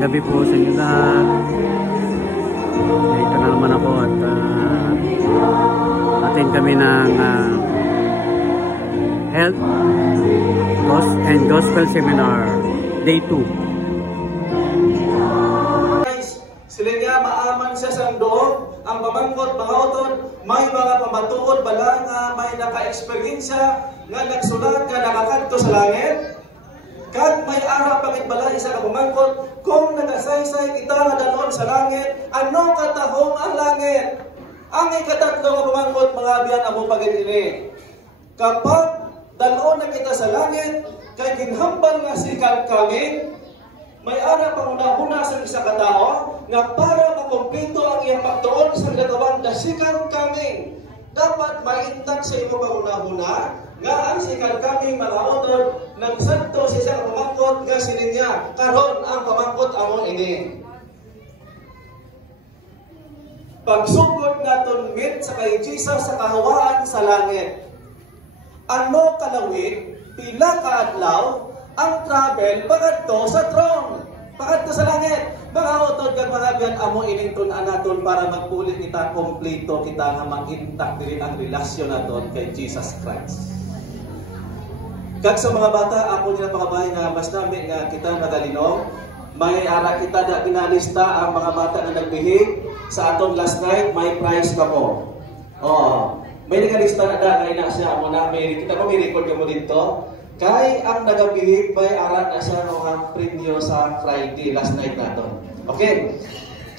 Magandang gabi po sa inyo lahat. Ito na naman ako at atin kami ng Health and Gospel Seminar Day 2. Sila nga maaman siya sa doon, ang pamangkot, mga utod, may mga pamatuod bala nga may naka-experiensya nga nagsulat nga nakakadto sa langit. Kad may ara pangit bala isa ka pamangkot, kung nagasaysay kita nga danon sa langit, ano katahong ang langit? Ang ikatatlo nga pamangkot, mga abiyan amo pagdili. Kapag danon na kita sa langit, kay ginhambal nga sikat kami, may ara panguna-una sa isa ka tao nga para makumpleto ang iyang pagtuon sa katawan dasikan kami. Dapat maintag sa imo panguna-una nga ang sikat kami mga utod nagsadto sa isang pamangkot nga sininya karon ang pamangkot amon ini. Pagsugod naton mit sa kay Jesus sa kahawaan sa langit. Ano kalawit pila ka adlaw ang travel pagadto sa throne, pagadto sa langit. Mga utod kag mga biyan amo ining tun-an naton para magpulit kita kompleto kita nga mag-intact diri ang relasyon naton kay Jesus Christ. Kag sa mga bata ako nila pangabay nga mas nami nga kita nagalinaw, may ara kita na ginalista ang mga bata nga nagbihig sa aton last night, may prize ka mo. May nagalista na kay na siya mo na may kita mo may record ka mo dito. Kay ang nagabihig may arat na siya ng premyo sa Friday, last night nato. Okay.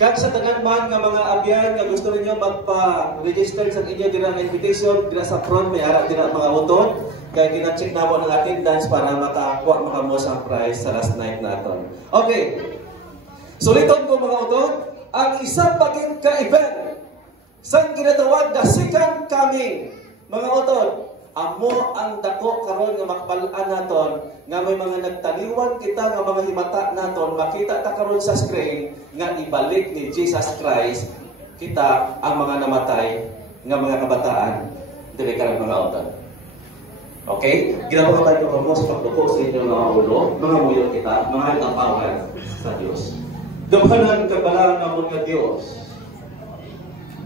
Kag sa tanan man nga mga abyan nga gusto niyo magpa-register sa inyo dira na invitation dira sa front may arat dira mga utod. Kay gina-check na mo ang attendance para makakuha mga mo sa prize sa last night nato. Okay. Suliton ko mga utod, ang isang paging ka-event sa ginatawag na second coming. Mga utod, amo ang dako karon nga makapal-an naton nga may mga nagtaliwan kita nga mga himata naton makita ta karon sa screen nga ibalik ni Jesus Christ kita ang mga namatay nga mga kabataan dili karon mga utod. Okay? Ginapakatay ko mo sa pagduko sa inyong mga ulo, mga muyo kita, mga tapawan sa Dios. Daghanan kabalaan namon nga Dios.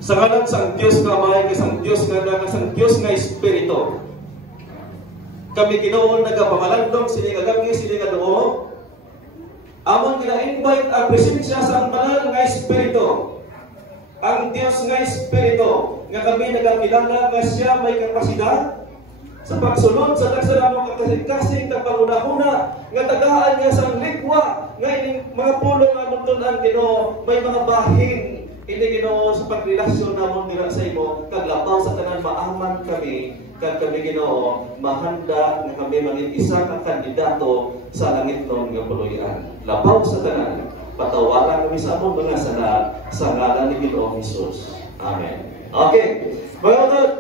Sa ngalan sang Diyos nga may isang Diyos nga isang Diyos nga Espiritu. Kami Ginoo nagapangalandong sini kagabi sini kadoo. Amon gina-invite ang presensya sa banal nga Espiritu. Ang Diyos nga Espiritu nga kami nagakilala nga siya may kapasidad sa pagsunod sa nagsalamang kakasing-kasing na panguna-una nga tagaan niya sa likwa nga ining mga pulo nga muntunan Ginoo may mga bahin. Ini Ginoo sa pagrelasyon namon dira sa imo kag labaw sa tanan maaman kami kag kami Ginoo mahanda nga kami maging isa ka kandidato sa langitnon nga puluyan. Labaw sa tanan patawaran kami sa among mga sala sa ngalan ni Ginoo Hesus. Amen. Okay. Mga utod,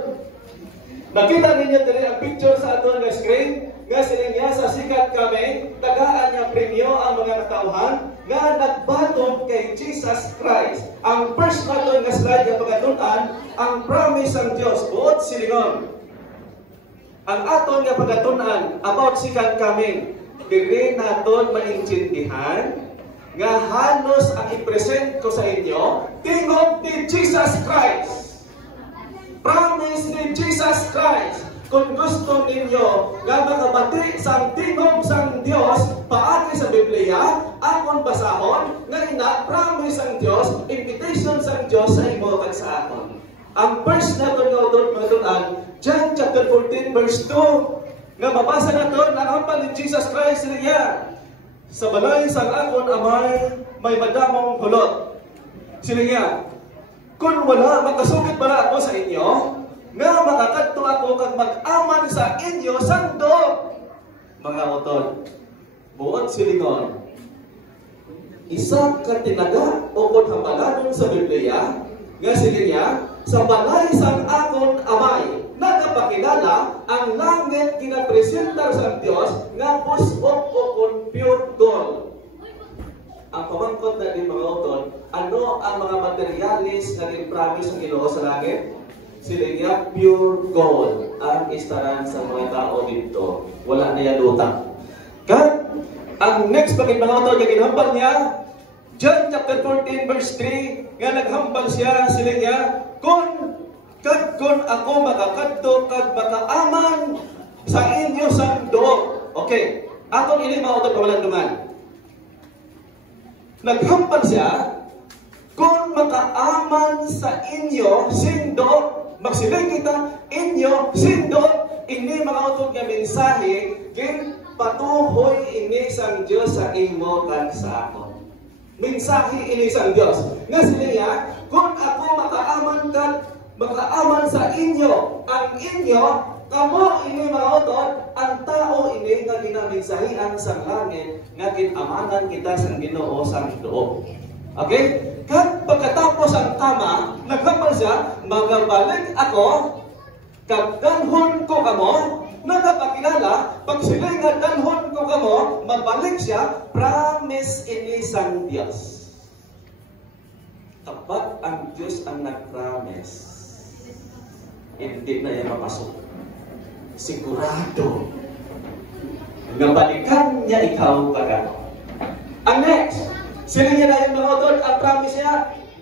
nakita ninyo diri ang picture sa aton nga screen nga sila niya sa sikat kami tagaan niya premyo ang mga katauhan nga nagbatod kay Jesus Christ. Ang first naton nga slide nga pagatunan ang promise ng Dios buot silingon. Ang aton nga pagatunan about sikat kami diri naton maintindihan nga halos ang i-present ko sa inyo tingog ni Jesus Christ. Promise ni Jesus Christ. Kung gusto ninyo nga makabati sa tingog sang Dios paagi sa Biblia, akon basahon nga ina promise ang Dios, invitation sang Dios sa imo kag sa aton. Ang verse naton nga udod matuan, John chapter 14 verse 2 nga mabasa naton ang ampal ni Jesus Christ niya. Sa balay sang akon amay may madamong hulot. Sila niya, kung wala makasugid bala ako sa inyo, nga makakadto ako kag mag-aman sa inyo sando. Mga utod, buot silingon. Isa ka tinaga o kung hambalanon sa Biblia, nga sila niya, sa balay sang akon amay, nagapakilala ang langit ginapresentar sa Dios nga pusok o kung pure gold. Ang pamangkot na din mga utod, ano ang mga materialis na din-promise ng Ginoo sa langit? Sila niya pure gold ang istaran sa mga tao dito. Wala na yan utang. Kaya, ang next pagin mga utod, yung ginhambal niya, John chapter 14 verse 3, nga naghambal siya, sila niya, kung ako makakadto kag makaaman sa inyo sa doog. Okay, atong ini mao to walang duman. Naghambal siya, kung makaaman sa inyo sindo, magsiling kita inyo sindo, ini mga utod nga mensahe, kin patuhoy ini sang Dios sa imo kag sa ako. Mensahe ini sang Dios. Nga sila kung ako makaaman sa inyo, ang inyo, kamo ini mga utod, ang tao ini nga ginamensahian sa langit, nga kinamanan kita sa Ginoo sa loob. Okay? Kag pagkatapos ang tama, naghambal siya, magabalik ako, kag danhon ko kamo, nagapakilala, pag sila nga danhon ko kamo, mabalik siya, promise ini sang Dios. Tapat ang Diyos ang nag-promise, hindi na yan mapasok. Sigurado, nga balikan niya ikaw pagano. Ang next, sila niya na yung mga utod, ang promise niya,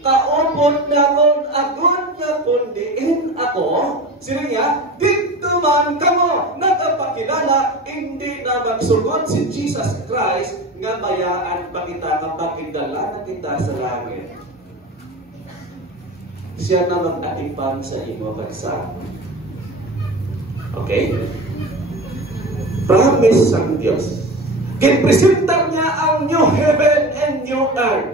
kaupod na kung agon nga kundiin ako, sila niya, dito man kamo, nagapakilala, hindi na magsugod si Jesus Christ, nga bayaan pa kita kapag idala na kita sa langit. Siya na mag-atipang sa imo bagsa. Okay? Promise ang Diyos. Kinpresenta niya ang new heaven and new earth.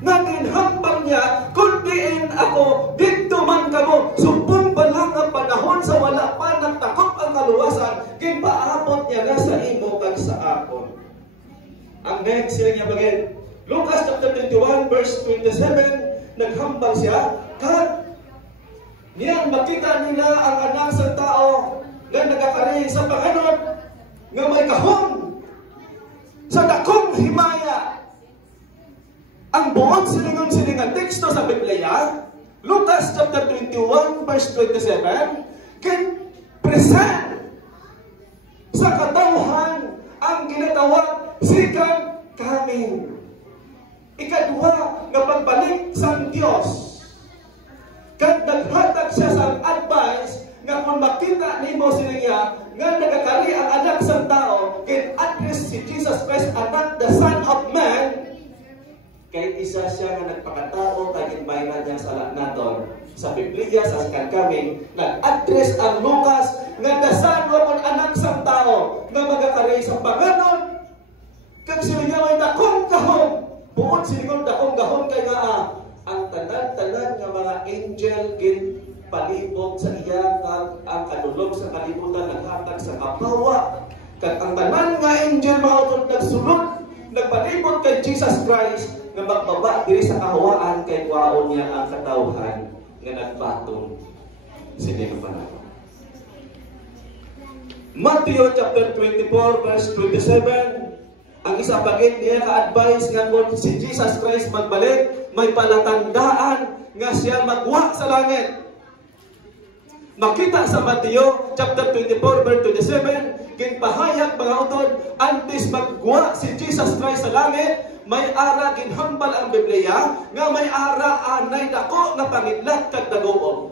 Naginhambang niya, kundiin ako, dito man kamo, sumpong pa lang ang panahon sa wala pa nagtakop ang kaluwasan, kinpaabot niya na sa imo kag sa akon. Ang next sila niya bagay, Lucas chapter 21 verse 27, naghambang siya, kag niyang makita nila ang anak sa tao na nagakari sa Panginoon, nga may kahon sa dakong himaya. Ang buong silingon-silingan teksto sa Biblia, Lucas chapter 21 verse 27, can present sa katawhan ang ginatawag sikang kamin. Ikadua nga pagbalik sa Dios. Kag naghatag siya sa advice nga kung makita nimo sila nga nagakari ang anak sa tao, can address si Jesus Christ anak the Son of Man, kay isa siya nga nagpakatao kay inbayran niya sa anak naton. Sa Biblia sa kami nag-address ang Lucas nga the Son of anak sa tao nga magakari sa Panginoon, kag sila nga may dakong gahom, buod sila dakong gahom kay nga ang tanan-tanan nga mga angel gin palibot sa iya kag ang kadulog sa kalibutan naghatag sa kapawa, kag ang tanan nga angel mga utod nagsulod nagpalibot kay Jesus Christ nga magbaba diri sa kahawaan kay kuwaon niya ang katawhan nga nagbatong sila panahon. Matthew chapter 24 verse 27, ang isa pagit niya ka-advise nga kung si Jesus Christ magbalik, may palatandaan nga siya magwa sa langit. Makita sa Mateo chapter 24 verse 27, ginpahayag mga utod, antes magwa si Jesus Christ sa langit, may ara ginhambal ang Biblia nga may ara anay dako nga pangidlat kag dagoon.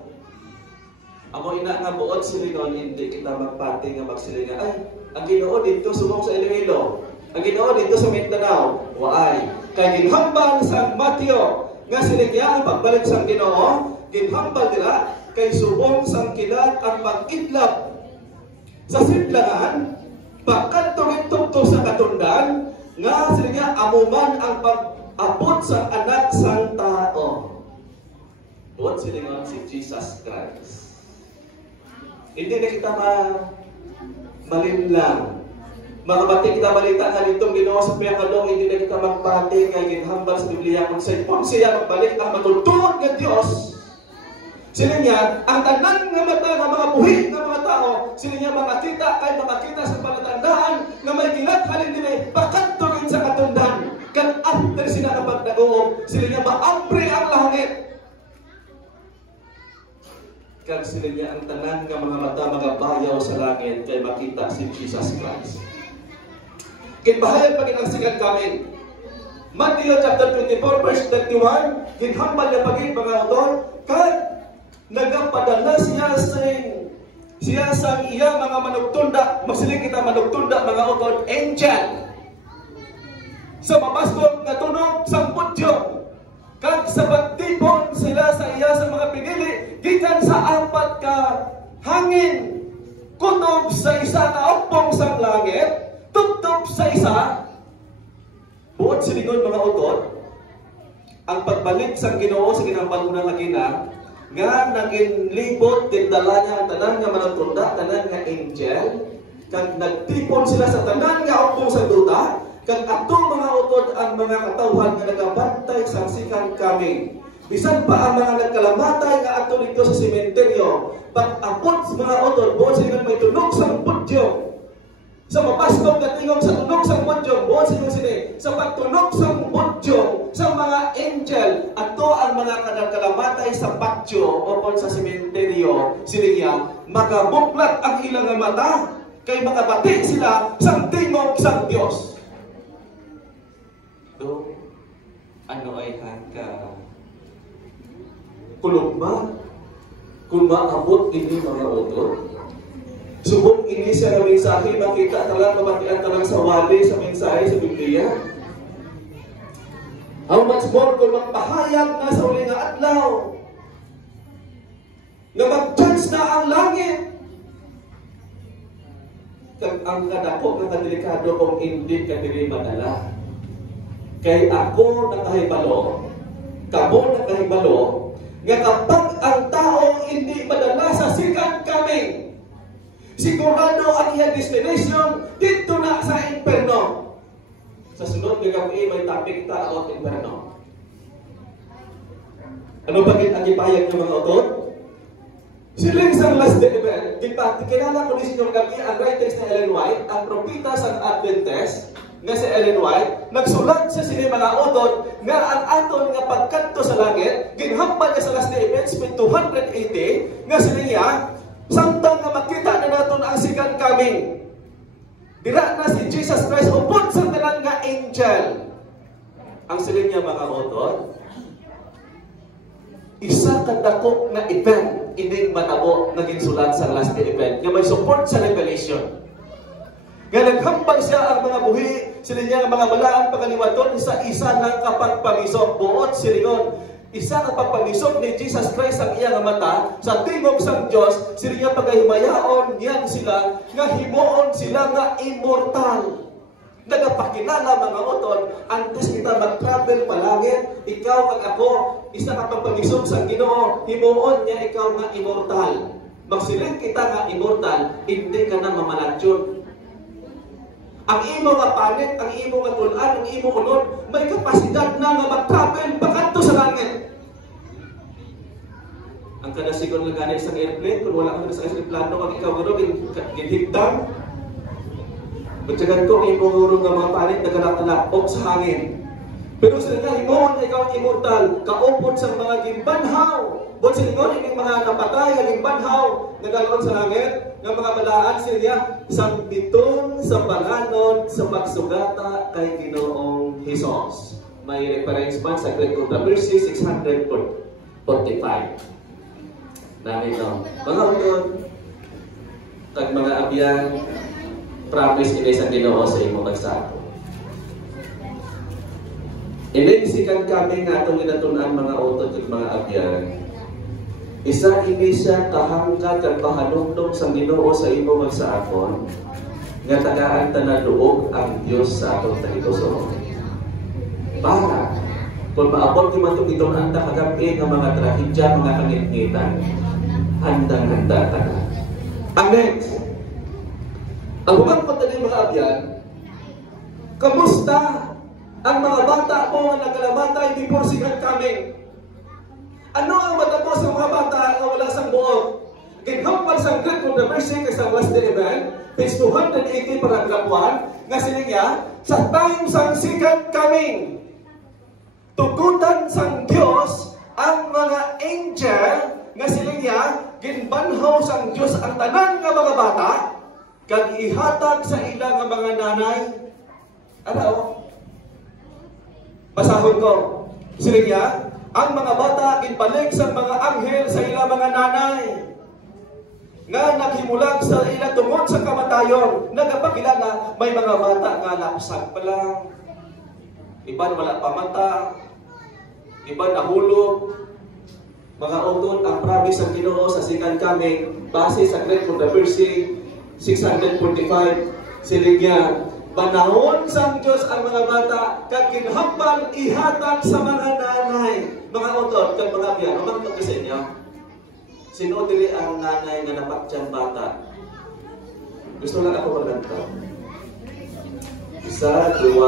Amo ina nga buot silingon, hindi kita magpati nga magsilingan, ay ang Ginoo dito subong sa Iloilo, ang Ginoo dito sa Mindanao, waay. Kay ginhambal sa Mateo nga silingan pagbalik sa Ginoo, ginhambal nila kay subong sang kilat ang pag-idlap sa sidlangan, pagkatugid-tugtog sa katundan, nga sila amuman ang pag-abot sa anak sang tao. Buot sila si Jesus Christ. Hindi na kita malinlang. Mga bati kita balita nga ditong Ginoo sa piyakadong, hindi na kita magpati kay ginhambal sa Biblia kung siya magbalik ang matultuod ng Diyos. Sila niya, ang tanan nga mata ng mga buhi ng mga tao, sila niya makakita kay makakita sa palatandaan na may kilat halin din pakatugin sa katundan. Kan after sila na pagdagoog, sila niya maambre ang langit. Kag sila niya ang tanan nga mga mata magabayaw sa langit kay makita si Jesus Christ. Kinbahayag pag inang sigat kami. Matthew chapter 24 verse 31, ginhambal niya pagin mga utol, kag nagapadala siya sa iya mga manugtunda, magsiling kita manugtunda mga utol, angel. Sa mabastol nga tunog sang pudyo, kag sa pagtipon sila sa iya sa mga pinili, gikan sa 4 ka hangin, kutob sa isa ka upong sang langit, tubtob sa isa. Buot silingon mga utol, ang pagbalik sa Ginoo sa ginambalunan nga gina, nga naging libot din dala niya ang tanan nga managtunda, tanan nga angel, kag nagtipon sila sa tanan nga upong sa duta, kag ato mga utol ang mga katawhan nga nagabantay sa sikan kami. Bisan pa ang mga nagkalamatay nga ato dito sa sementeryo, pag-apot mga utol, buot silingon may tunog sa pudyo. Sa mapastong na tingog sa tunog sa budyong, buwan sini, sa pagtunog sa budyong, sa mga angel, ato ang mga kanagkalamatay sa patyo o sa sementeryo, siniya, magabuklat ang ilang mata, kay makabati sila sa tingog sa Diyos. Do, ano ay hangka? Kulog ba? Kung maabot ini mga utol, subong ini siya na mensahe, makita talang kamatian talang sa wali sa mensahe sa Biblia. How much more kung magpahayag na sa uli nga adlaw, na mag-judge na ang langit. Kag ang kadako ng kadelikado kung hindi ka dili madala. Kay ako nakahibalo, kamo nakahibalo, nga kapag ang tao hindi madala sa sikat kami, sigurado ang iyang destination dito na sa inferno. Sa sunod nga gabi may topic ta about inferno. Ano bakit ang ipahayag ng mga utol? Siling sa last day event, kilala ko din sinyong gabi ang writings na Ellen White, ang propita sa Adventist nga si Ellen White, nagsulat sa sini mga utol nga ang aton nga pagkanto sa langit, ginhambal niya sa last day events with 280 nga siniya, samtang nga makita na natin ang sikat kami. Dira na si Jesus Christ upod sa tanan nga angel. Ang silin niya mga utol, isa kadako na event ining manabo naging sulat sa last day event nga may support sa Revelation. Nga naghambal siya ang mga buhi, sila niya ang mga balaan pagaliwaton sa isa ng kapagpamisok. Buot silingon, isa ang pagpamisok ni Jesus Christ ang iyang mata sa tingog sang Diyos, sila niya paghimayaon niyan sila, nga himuon sila nga immortal. Nagapakilala mga utol, antes kita mag-travel palangit, ikaw kag ako, isa ka pagpamisok sa Ginoo, himuon niya ikaw nga immortal. Magsiling kita nga immortal, hindi ka na mamalatyon. Ang imo nga panit, ang imo nga tulan, ang imo unod, may kapasidad na nga mag-travel pakanto sa langit. Ang kadasigon nga ganit sa airplane, kung wala ka sa aeroplano, kung ikaw gano'n, ginhigtang, magtsagan ko, ang imo urong nga mga panit, nagkalak-alak sa hangin. Pero sila nga, imoon na ikaw immortal, kaupod sa mga gimbanhaw. Buwan sa lingon, yung mga napatay, ang gimbanhaw, nagaloon sa langit, ng mga balaan sila, sambiton sa panganon sa pagsugata kay Ginoong Hesus. May reference man sa Greek Controversy 645. Dami ito. Mga utol, tag mga abyan, promise ini sa Ginoo sa imo magsako. Inisikan kami nga itong ginatunan mga utol at mga abyan. Isa ini siya kahangkat at pahanumdum sa Ginoo sa imo magsaakon, nga tagaan tanaduog ang Diyos sa atong tagituso. Para, kung maabot ni matong itong anta kagabi ng mga trahedya, mga kangit-ngitan, handang-handa taga. Ang next, ang hubang pagdating mga abyan, kamusta ang mga bata po nga nagkalamatay before sikat kami? Ano ang matapos sa mga bata na wala sa buong? Ginhampal sa Greek Controversy kay sa last day event, page 280 paragraph 1, nga siniya, sa time sang sikat kaming, tugutan sang Diyos ang mga angel, nga siniya, ginbanhaw sang Diyos ang tanan nga mga bata, kag ihatag sa ilang nga mga nanay. Ano? Pasahon ko. Sila niya, ang mga bata ginbalik sa mga anghel sa ilang mga nanay nga naghimulag sa ilang tungod sa kamatayon. Nagapakilala, may mga bata nga lapsag pa lang. Iban wala pa mata. Iban nahulog. Mga utol, ang promise ng Ginoo sa second coming, base sa Great Controversy 645, siligyan, panahon sa Diyos ang mga bata, kag ginhambal ihatag sa mga nanay. Mga utol, kag mga biyan, umang ito sa inyo. Sino dili ang nanay na napatyan bata? Gusto lang ako maganda. 1, 2,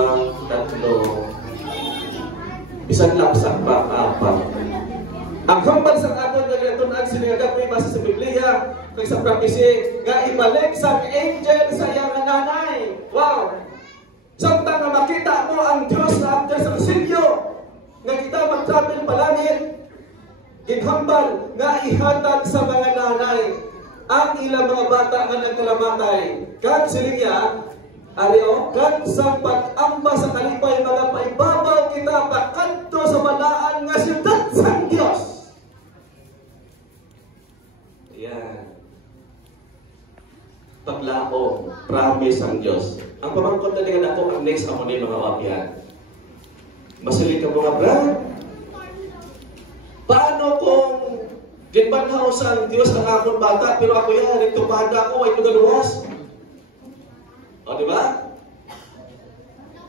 3. Isang lapsak pa, 4. Ang hambal sa aton nga ginatunan sila nga may base sa Biblia, kay sa prophecy, nga ibalik sa angel sa iyang nanay. Wow! Samtang na makita mo ang Diyos na after sa silyo, nga kita mag-travel palangit, ginhambal nga ihatag sa mga nanay ang ilang mga bata nga nagkalamatay. Kag siligya, ariyo, kag sa pag-amba sa kalipay mga paibabaw kita pakanto sa balaan nga siyudad sa Diyos. Yan. Paglaong, promise ang Diyos. Ang pamangkot na dengan ako, ang next ako na mga wapyan. Masilig ka mga brad. Paano kung ginbanhaw sa Diyos ang akong bata, pero ako yan, nagtupada ako, ay tugaluwas? O, di ba?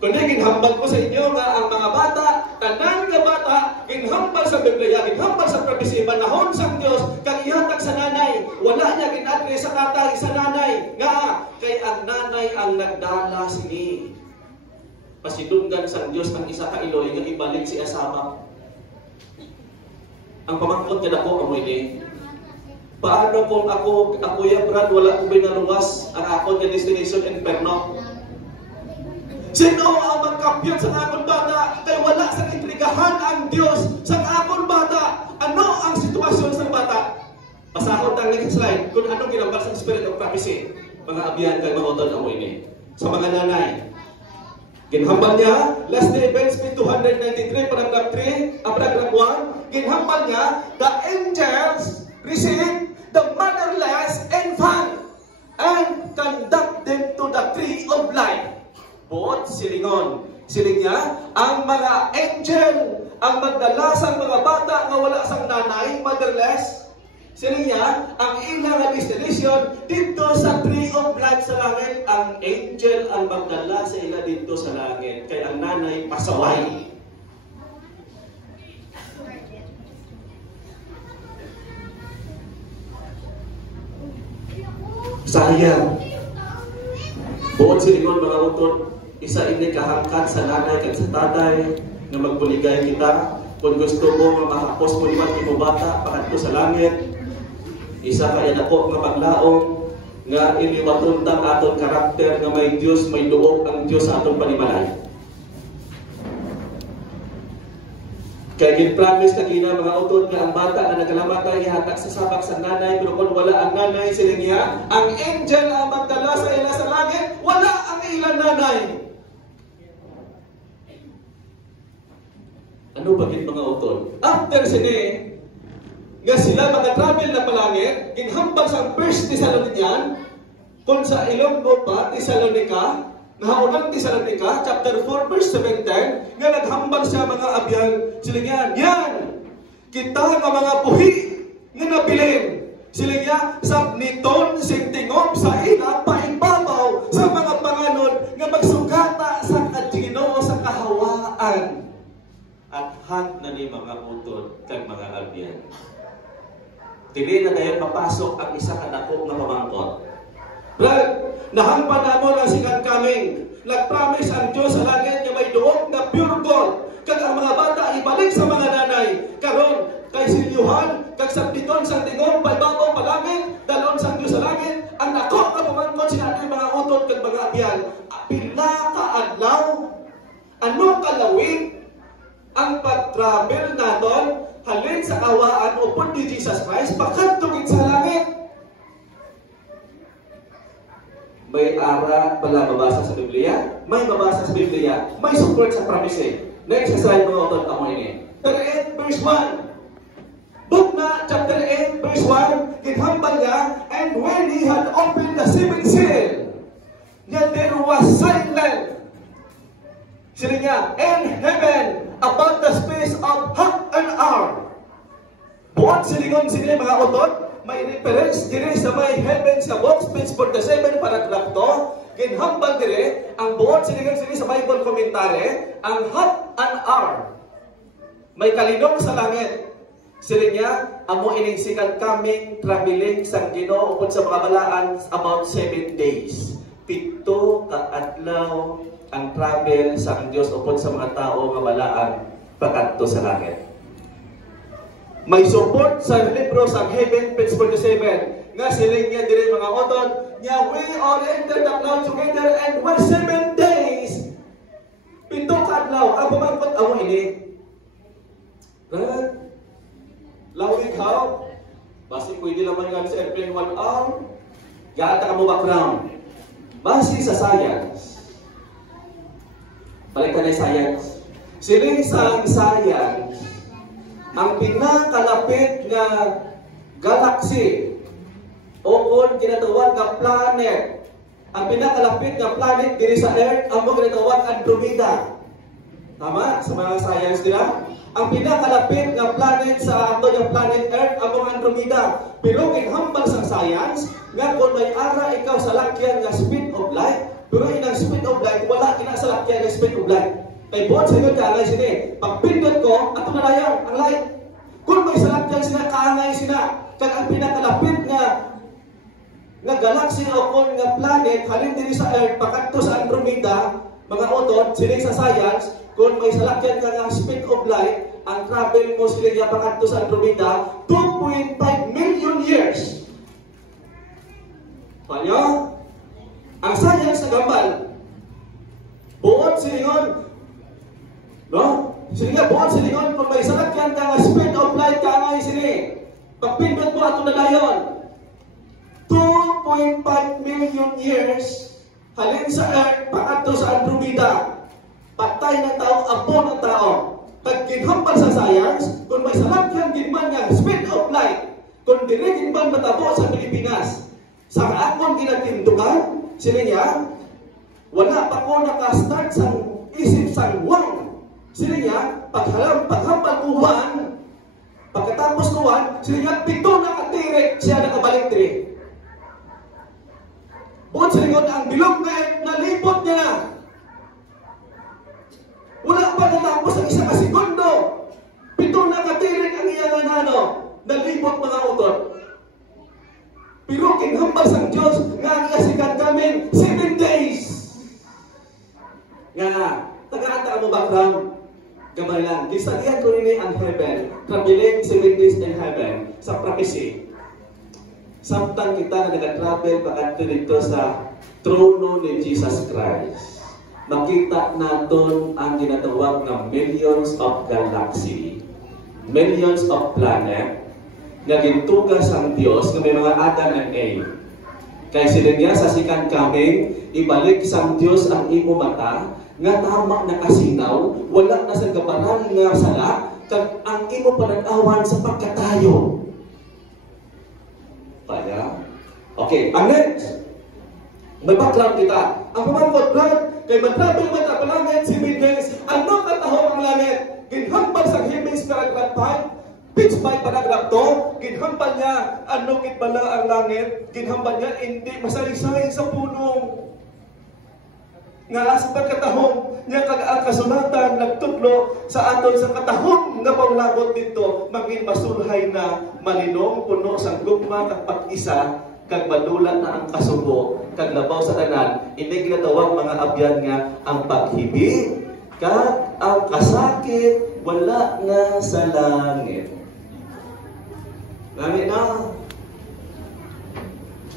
Kundi ginhambal ko sa inyo nga ang mga bata, tanan nga bata, ginhambal sa Biblia, ginhambal sa prophecy, panahon sa Diyos, kag ihatag sa nanay, wala niya ginadre sa katay sa nanay, nga kay ang nanay ang nagdala sini. Pasidunggan sa Diyos ang isa ka iloy, nga ibalik si asama. Ang pamangkot ka na po, amoy ni. Paano kung ako ya Brad, wala ko binaluwas ang akong destination inferno? Sino ang magkapyot sa akong bata? Kaya wala sa intrigahan ang Diyos sa akong bata. Ano ang sitwasyon sa bata? Pasahod ang next slide kung anong ginambal sa Spirit of Prophecy. Mga abiyan kay mga utod amoy ni. Sa mga nanay. Ginhambal niya, last day events 293, paragraph 3, paragraph 1, ginhambal niya, the angels receive the motherless infant and conduct them to the tree of life. Buot silingon. Siling niya, ang mga angel, ang magdala sa mga bata na wala sang nanay, motherless, siling niya, ang ilang destination dito sa tree of life sa langit, ang angel ang magdala sa ila dito sa langit. Kaya ang nanay pasaway. Sayang. Buot silingon mga utod, isa ini kahangkat sa nanay kag sa tatay na magbuligay kita. Kung gusto mo nga mahapos mo liwat mo bata pakadto sa langit, isa kaya dako nga paglaom nga iliwaton ta aton karakter nga may Dios, may luog ang Dios sa aton panimalay. Kaya gin-promise kanina mga utod nga ang bata na nagkalamatay ihatag sa sabak sa nanay, pero kung wala ang nanay sila niya, ang angel ang magdala sa ila sa langit, wala ang ilang nanay. Ano ba gid mga utod? After sini nga sila mga travel na palangit, ginhambal sa 1 Thessalonian, kung sa Ilonggo pa, Thessalonica, nahaunang Thessalonica, chapter 4, verse 17, nga naghambal siya mga abyan, silingan, yan, kita nga mga buhi, nga nabilin, silingan, sa niton, sintingop, sa ina, paibabaw, sa mga panganod, nga magsugata sa Ginoo sa kahawaan. At hang na ni mga utod, kag mga abyan. Dili na dayon mapasok ang isa ka dako nga pamangkot. Brad, nahampan na mo ng second coming. Nag-promise ang Diyos sa langit nga may duog na pure gold. Kag ang mga bata ibalik sa mga nanay. Karon kay silyuhan, kag sabditon sa tingog, paibabaw palangit, dalon sa Diyos sa langit. Ang dako nga pamangkot sila ang mga utod kag mga abyan. Pila ka adlaw, ano kalawig ang pag-travel naton halin sa kawaan upod ni Jesus Christ, pakadtugid sa langit. May ara pala mabasa sa Biblia, may mabasa sa Biblia, may support sa promise. Next slide mga utod ako ini. 38 verse 1. Book na chapter 8 verse 1, ginhambal niya, and when he had opened the seventh seal, yet there was silence. Sila niya, in heaven, about the space of half an hour. Buot silingon sila mga utod, may reference dire sa may heaven sa box, page 47, paragraph 2. Ginhambal dire, ang buot silingon sila sa Bible commentary, ang half an hour. May kalinong sa langit. Sila niya, amo iningsikan kaming traveling sa Ginoo upod sa mga balaan about 7 days. 7 ka adlaw ang travel sa Dios upod sa mga tao nga balaan pakadto sa langit. May support sa libro sa Heaven, page 47, nga siling niya dire mga utod, niya, we all entered the cloud together and were 7 days. 7 ka adlaw, ang pamangkot amo ini. Lawig how? Basi pwede naman nga sa airplane 1 hour. Yata ka mo background. Basi sa science. Balik ka na science. Siling sa science, ang pinakalapit na galaxy o kung ginatawag na planet, ang pinakalapit na planet diri sa Earth, ang mga ginatawag Andromeda. Tama? Sa mga science nila? Ang pinakalapit na planet sa ato yung planet Earth, ang mga Andromeda. Pero ginhambal sa science, nga kung may ara ikaw sa lakyan nga speed of light, pero inang speed of light, wala kina sa lakyan nga speed of light. Kay buot sa inyo kaangay sila. Pag pindot ko, ato na layaw, ang light. Kung may sa lakyan sila, kaangay sila. Kaya ang pinakalapit nga galaxy o kung nga planet, halin din sa Earth, pakadto sa Andromeda, mga utod, siling sa science, kung may salakyan ka ng speed of light, ang travel mo sila niya pakadto sa Andromeda, 2.5 million years. Panyo? Ang science na gambal, buot silingon, no? Silinga, buot silingon, kung may salakyan ka ng speed of light, kaangay sila. Pagpindot mo ato na dayon, 2.5 million years, halin sa Earth, pakadto sa Andromeda. Patay ng tao, apo ng tao. Pag ginhambal sa science, kung may salakyan ginman nga speed of light, kung diri ginman matabo sa Pilipinas, sa kaakon ginatindugan, sila niya, wala pa ko nakastart sa isip sa uwan. Sila niya, paghambal uwan, pagkatapos uwan, sila niya, 7 na katirik, siya nakabalik diri. Buot sa lingon, ang bilog na nalipot niya na. Wala pa natapos ang isa ka segundo. 7 na katirik ang iyang anano. Nalipot mga utod. Pero kinghambal sang Diyos nga ang asikan kami 7 days. Nga, taga-ata mo background. Gamay lang. Gisalihan ko rin ang heaven. Traveling 7 days in heaven. Sa prophecy. Samtang kita na nag-travel pakadto dito sa trono ni Jesus Christ, makita naton ang ginatawag na millions of galaxy, millions of planet, na gintugas ang Diyos na may mga Adam and Eve. Kaya sila niya sa sikan kaming, ibalik sa Diyos ang imo mata, nga tama na kasinaw, wala na sa gabaran nga sala, kag ang imo panag-awan sa pagkatayo. Kaya, okay, ang next, may background kita. Ang pamangkot blood, kay matrabil mata pa langit, 7 days, ano katahong ang langit? Ginhambal sa Hebrews paragraph 5, page 5 paragraph 2, ginhambal niya, ano kitbala ang langit? Ginhambal niya, hindi masaysay sa punong. Nga sa pagkatahong niya kasulatan nagtutlo sa aton sa katahong nga panglagot dito, maging masulhay na malinong puno sa gugma kag pag-isa kag madulat na ang kasubo kag labaw sa tanan. Ini ginatawag mga abyan nga ang paghibi kag ang kasakit wala na sa langit. Langit na.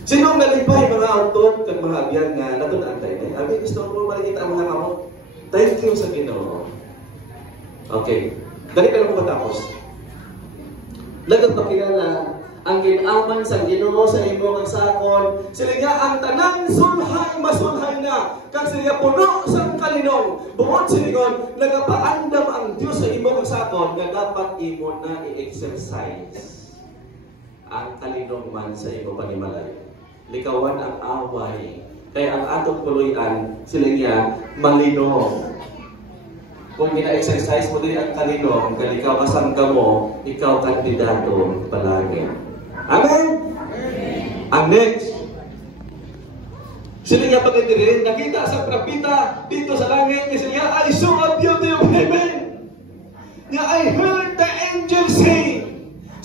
Sino ang nalipay mga auton kag mga abyan nga natunaan tayo? Abi gusto ko makita ang mga kamot. Thank you sa Ginoo. Okay. Dali ka lang matapos. Lagat pakilala ang ginaman sa Ginoo sa imo kag sakon. Sila nga ang tanang sulhay masulhay na. Kag sila puno sa kalinawan kalinong. Buot silingon, nagapaandam ang Dios sa imo kag sakon nga dapat imo na i-exercise ang kalinong man sa imo panimalay. Likawan ang away. Kaya ang atong puluyan sila niya malinong. Kung gina-exercise mo din ang kalinong, kaya ikaw kasangga mo, ikaw kandidato palagi. Amen? Ang next, sila niya pagkatirin, nakita sa propeta dito sa langit, kasi niya, I saw a beauty of heaven. Niya, I heard the angel say,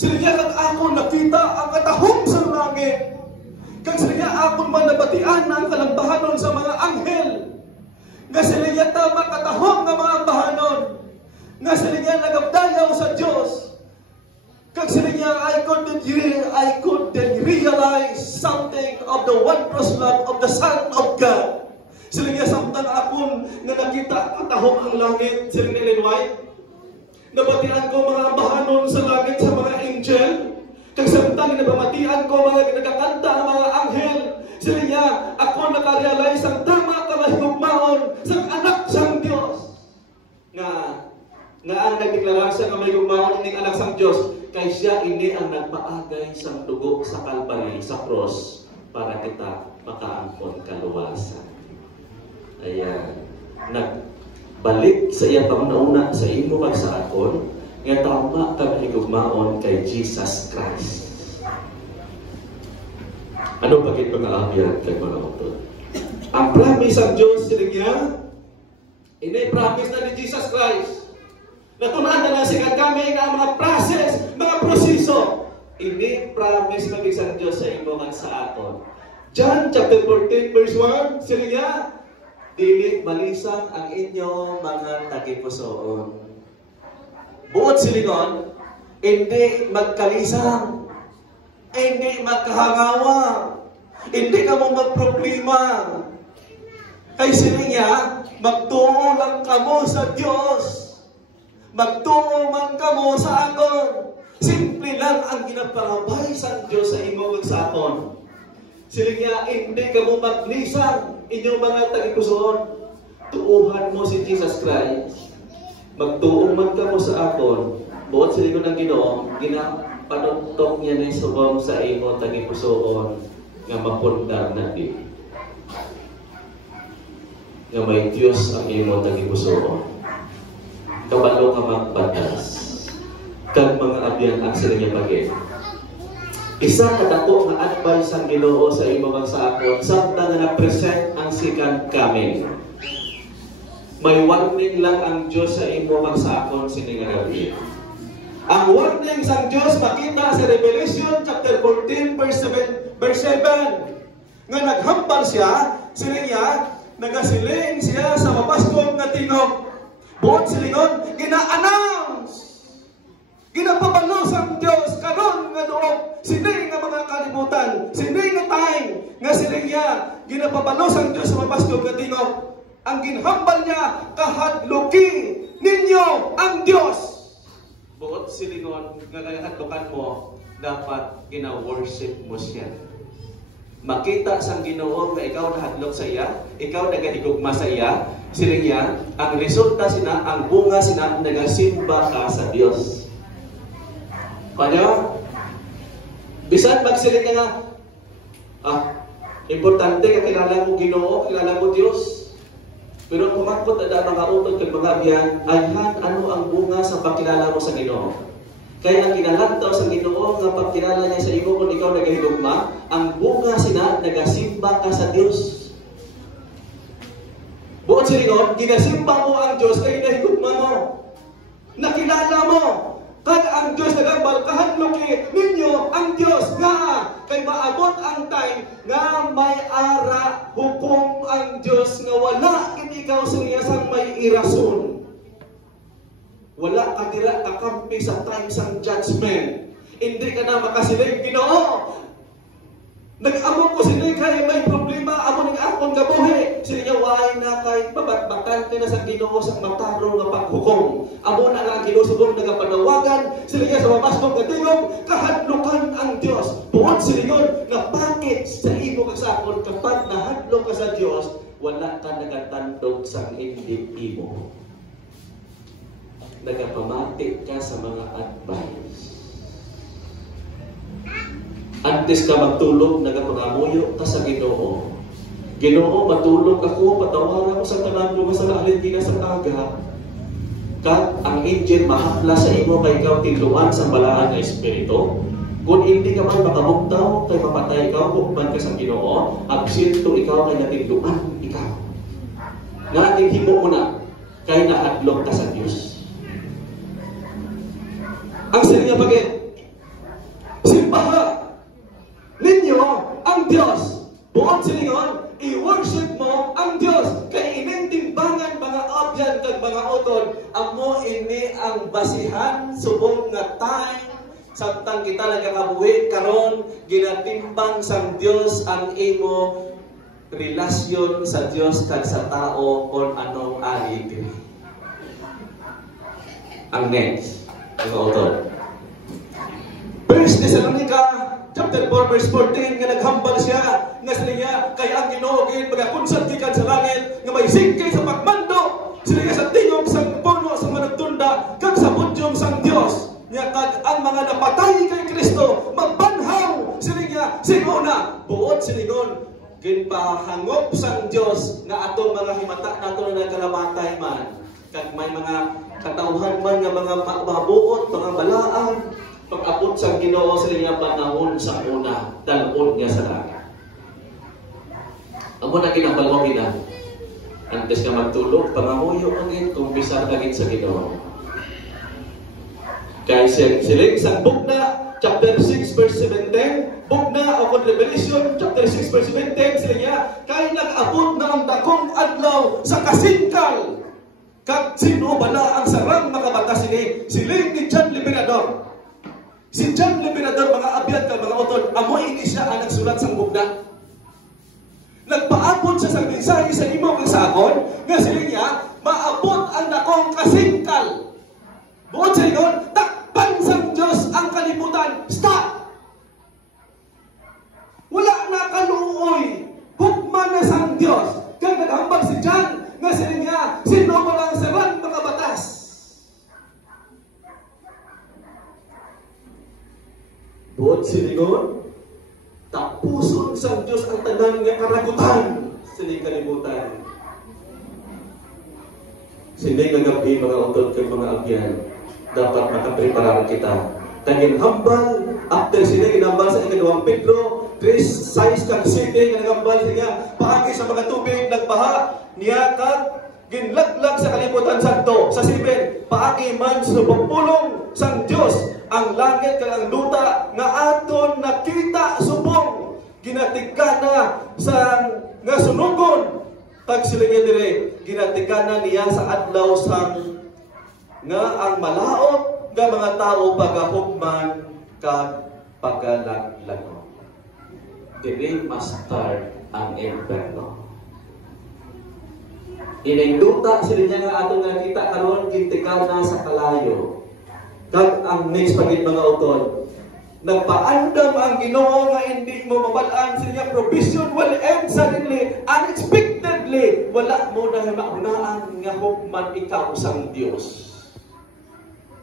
sila niya, kag ako nakita ang katahong sa langit. Kag sila niya, ako man nabatian ang kalambahanon sa mga anghel. Nga sila niya, tama katahong ng mga ambahanon. Nga sila niya, nagabdayaw sa Diyos. Kag sila niya, I could then realize something of the wondrous love of the Son of God. Sila niya, samtang akong na nakita katahong ang langit, sila niya linway, nabatian ko mga ambahanon sa langit sa mga angel, kag samtang nabamatian ko mga nagkakanta ng mga anghel, sila niya, ako nakarealize ang tama kamahigugmaon sa anak sang Diyos. Nga ang nagdeklarasya nga may gugmaon ining anak sang Diyos, kay siya ini ang nagpaagay sa dugo sa Kalbaryo, sa cross, para kita makaangkon kaluwasan. Ayan. Nagbalik sa iya pangunauna sa imo kag sa akon, nga tama kag higugmaon kay Jesus Christ. Ano bakit pang-aabyan kay mga utod? Ang promise ng Diyos sila niya, ini promise na ni Jesus Christ. Natunan na sikat kami nga mga process, mga proseso. Ini promise ng isang Diyos sa imo kag sa aton. John chapter 14 verse 1, sila niya, dili malisan ang inyo mga tagipusoon. Buot silingon, hindi magkalisang, hindi magkahangawa, hindi ka mo magproblema. Kay sila niya, magtuo lang kamo sa Diyos. Magtuo man kamo sa aton. Simple lang ang ginapangabay sa Diyos sa imo ug sa aton. Sila niya, hindi ka mo maglisang inyong mga tagipusoon. Tuuhan mo si Jesus Christ. Magtuong man ka mo sa aton. Buot sila ko ng Ginoo, ginapanuktok niya na subong sa imo tagipusoon nga mapundar na di. Nga may Diyos ang imo tagipusoon. Kabalo ka magbatas. Kag mga abyan ang sila niya pagin. Isa kadako nga advice ang Ginoo sa imo kag sa akon, samtang nga na-present ang second coming. May warning lang ang Diyos sa imo kag sa akon siningarawin. Ang warning sa Diyos makita sa Revelation chapter 14 verse 7. Nga naghambal siya, sila niya, nagasiling siya sa mapaskong nga tinog. Buot silingon, gina-announce, ginapabalos ang Diyos karon nga doon, sini nga mga kalibutan, sini nga time, nga siling niya, ginapabalos ang Diyos sa mapaskong nga tinog. Ang ginhambal niya, kahadluki ninyo ang Diyos. Buot silingon, nga kahadlukan mo, dapat gina-worship mo siya. Makita sang Ginoo nga ikaw nahadlok sa iya, ikaw nagadigugma sa iya, sila niya, ang resulta sina, ang bunga sina, nagasimba ka sa Diyos. Paano? Bisan magsiling ka nga, importante ka kilala mo Ginoo, kilala mo Diyos. Pero kumakot na mga utod kag mga biyan, ayhan ano ang bunga sa pagkilala mo sa Ginoo. Kaya ang kinalantaw sa Ginoo nga pagkilala niya sa imo kung ikaw nagahigugma, ang bunga sina nagasimba ka sa Dios. Buot silingon, ginasimba mo ang Dios kay nahigugma mo. Nakilala mo. Kag ang Dios nagambal kahadloki ninyo ang Dios nga kay maabot ang time nga may ara hukom ang Dios nga wala kini ikaw sa iyang may irason. Wala ka dira kakampi sa time sang judgment. Hindi ka na makasiling, Ginoo. Nag-amok ko sila kaya may problema, amo nag-akon kabuhi. Sila niya, why na kay bakante na sa Ginoo sa mataro nga paghukom. Amo na nga Ginoo subong nagapanawagan. Sila niya sa mabaskong katingog, kahadlukan ang Diyos. Buot sila yun, na bakit sa imo kasakon kapag nahadlok ka sa Diyos, wala ka nagatandog sa hindi imo. Nagapamati ka sa mga advice. Antes ka magtulog, nagapangamuyo ka sa Ginoo. Ginoo, matulog ako, patawaran ko sa tanan ko sa alin sa aga. Kag ang angel mahapla sa imo kay ikaw tinluan sa balaan nga espiritu. Kung hindi ka man makamugtaw, kay mapatay ka, hukman ka sa Ginoo, absento ikaw kay natinluan ikaw. Nga himo mo na, kay nahadlok ka sa Diyos. Ang sininga bagay, simbaha ninyo ang Diyos. Buot siningon, i-worship mo ang Diyos. Kay inintimbangan mga abyan kag mga utod, amo ini ang basihan subong nga time samtang kita nagakabuhi karon ginatimbang sang Diyos ang imo relasyon sa Diyos kag sa tao kung anong ari diri. Ang next, mga utod. 1 Thessalonica chapter 4 verse 14 nga naghambal siya nga sila niya kay ang Ginoo gid pagakonsultikan sa langit nga may singkay sa pagmando sila niya sa tingog sa puno sa managtunda kag sa budyong sang Dios nya kag ang mga napatay kay Kristo magbanhaw sila niya siguna buot silingon ginpahangop sang Dios nga atong mga himata nato na nagkalamatay man kag may mga katawhan man nga mga mabuot mga balaan pag-abot sa Ginoo sa niya panahon sa una, dalon niya sa langit. Amo na ginapalwa gina. Antes ka magtulog, pangamuyo ang kung bisan lagit sa Ginoo. Kay siling sa Bukna, chapter 6, verse 17, Bukna o Revelation, chapter 6, verse 17, sila niya, kay nag-abot na ang dakong adlaw sa kasingkal. Kag sino bala ang sarang makabatas ini? Siling ni John Liberador. Si John Liberador, mga abyan ka, mga utod, amo ini siya ang nagsulat sa Bukna. Nagpaabot siya sa mensahe sa imo kang sakon, nga sila niya, maabot ang dakong kasingkal. Buot sa ingon, takpan sa Diyos ang kalibutan. Stop! Wala na kaluoy. Hukman na sa Diyos. Kaya naghambag si John, nga sila niya, sino mo lang sarang makabatas. Buot silingon, tapuson sa Diyos ang tanan nga karagutan sa kalibutan. Sindi nga gabi mga utod kay mga abyan, dapat makaprepara kita. Tagin hambal, after sila ginambal sa ikadawang Pedro, 3:6 kang 7 nga nagambal siya, paagi sa mga tubig, nagbaha, niya kag ginlaglag sa kalibutan santo. Sa 7, paagi man sa pagpulong sang Diyos, ang langit kag ang luta nga aton nakita subong ginatigana sa nga sunugon tag sila niya dire ginatigana niya sa adlaw sang nga ang malaot nga mga tao pagahugman kag pagalaglagon. Dire start ang inferno. Inengduta sila niya nga atong nakita karon gintigana sa kalayo. Kag ang next pagit mga utod, nagpaandam ang Ginoo nga hindi mo mabalaan sa niya provision will end suddenly, unexpectedly. Wala mo na maunaan nga hukman ikaw sang Dios.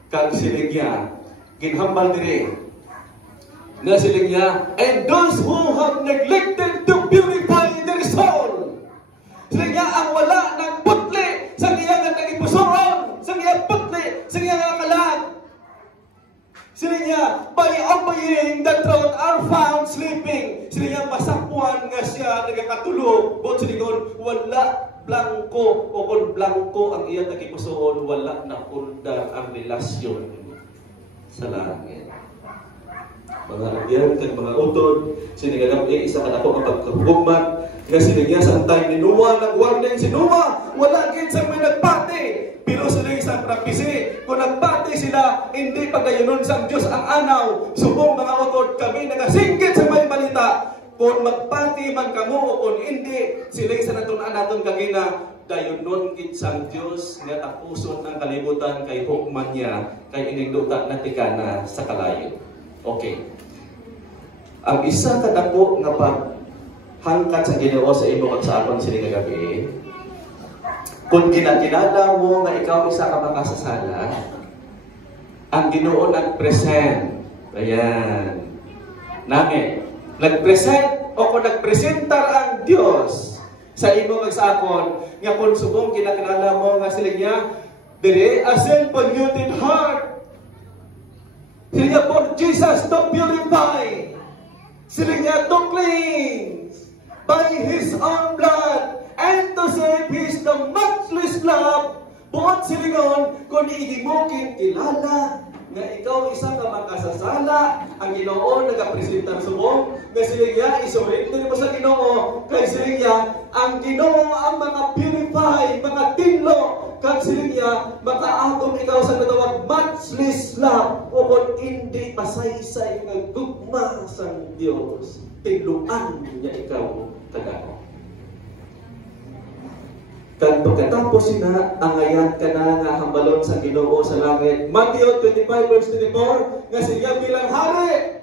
Kag siligya, ginhambal diri. Nga siligya, and those who have neglected to purify their soul. Siligya ang wala ng putli sa iya nga nagipusoon, sa iya putli, sa iya nga kalag. Sila niya, by obeying the truth are found sleeping. Sila niya, masapuan nga siya, nagkakatulog. Bot silingon, wala blanco, o kung blanco ang iyang nakipusoon, wala na pundar ang relasyon sa langit. Mga agyan, kag mga utod, sinigagabi, isa ka na po ang pagkahugman, nga sila niya, sa antay ni Noah, nag-warning si Noah, wala gid sa may nagpati. Pero sila sa prophecy, kung nagpati sila, hindi pagayunon sa Diyos ang anaw. Subong mga utod, kami nagasingkit sa may balita. Kung magpati man kamo o kung hindi, sila sa natunan natin kagina, dayunon kit sa Diyos, nga tapuson ang kalibutan kay hukman niya, kay inigduta na tikana sa kalayo. Okay. Ang isa kadako nga hangkat sa Ginoo sa imo kag sa akon sini kagabi. Kung kinakilala mo nga ikaw isa ka makasasala, ang Ginoo nag-present. Ayan. Nami, nag-present o kung nag-presentar ang Dios sa imo kag sa akon nga kung subong kinakilala mo nga sila niya dire a self-polluted heart. Sila niya for Jesus to purify. Sila niya to cleanse by His own blood and to save His the matchless love. Buot silingon kung ihimukin kilala nga ikaw isang nga makasasala, ang Ginoo nagapresentar subong nga sila niya isurrender mo sa Ginoo kay sila niya ang Ginoo ang mga purify, mga tinlo kag sila niya makaagom ikaw sa natawag matchless love o kung hindi masaysay nga gugma sa Dios tinluan niya ikaw kagano. Kag pagkatapos sina angayan ka na nga hambalon sa Ginoo sa langit. Matthew 25 verse 24 nga siya bilang hari.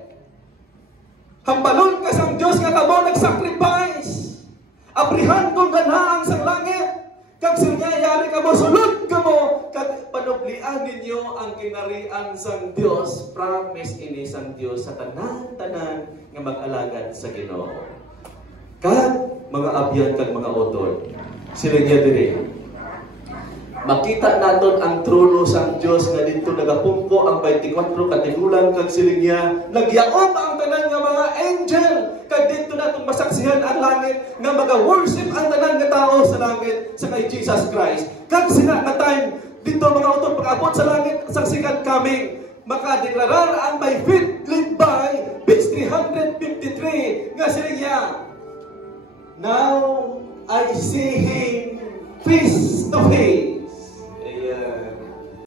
Hambalon ka sa Dios nga kamo nag-sacrifice. Abrihan kong ganaang sa langit. Kag siya yari kamo sulod kamo kag panublian ninyo ang kinarian sang Dios. Promise ini sang Dios sa tanan-tanan nga mag-alagad sa Ginoo. Kag mga abyan kag mga utod. Sila niya dire. Makita naton ang trono sang Dios nga dito nagapungko ang 24 katigulan kag sila niya nagyaom ang tanan nga mga angel kag dito natong masaksihan ang langit nga maga-worship ang tanan nga tao sa langit sa kay Jesus Christ. Kag sila nga time dito mga utod pag-abot sa langit sa second coming makadeklarar ang by faith led by page 353 nga sila niya. Now I see Him face to face.